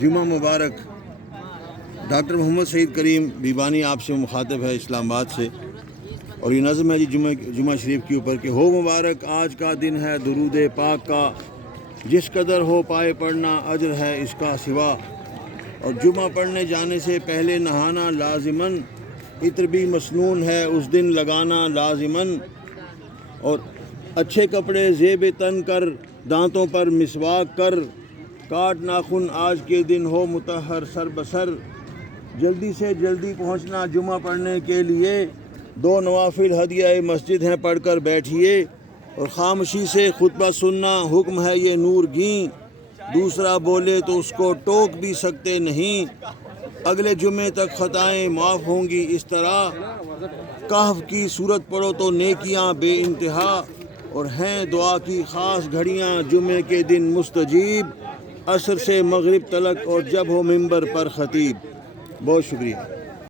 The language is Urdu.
جمعہ مبارک۔ ڈاکٹر محمد سعید کریم بیبانی آپ سے مخاطب ہے اسلام آباد سے، اور یہ نظم ہے جی جمعہ شریف کے اوپر کہ ہو مبارک آج کا دن ہے درود پاک کا، جس قدر ہو پائے پڑھنا اجر ہے اس کا سوا، اور جمعہ پڑھنے جانے سے پہلے نہانا لازماً، عطر بھی مسنون ہے اس دن لگانا لازماً، اور اچھے کپڑے زیب تن کر دانتوں پر مسواک کر، کاٹ ناخن آج کے دن ہو مطہر سر بسر، جلدی سے جلدی پہنچنا جمعہ پڑھنے کے لیے، 2 نوافل ہدیہ مسجد ہیں پڑھ کر بیٹھیے، اور خاموشی سے خطبہ سننا حکم ہے یہ نور گیں، دوسرا بولے تو اس کو ٹوک بھی سکتے نہیں، اگلے جمعے تک خطائیں معاف ہوں گی اس طرح، کہف کی صورت پڑھو تو نیکیاں بے انتہا، اور ہیں دعا کی خاص گھڑیاں جمعے کے دن مستجیب، عصر سے مغرب تلک اور جب ہو منبر پر خطیب۔ بہت شکریہ۔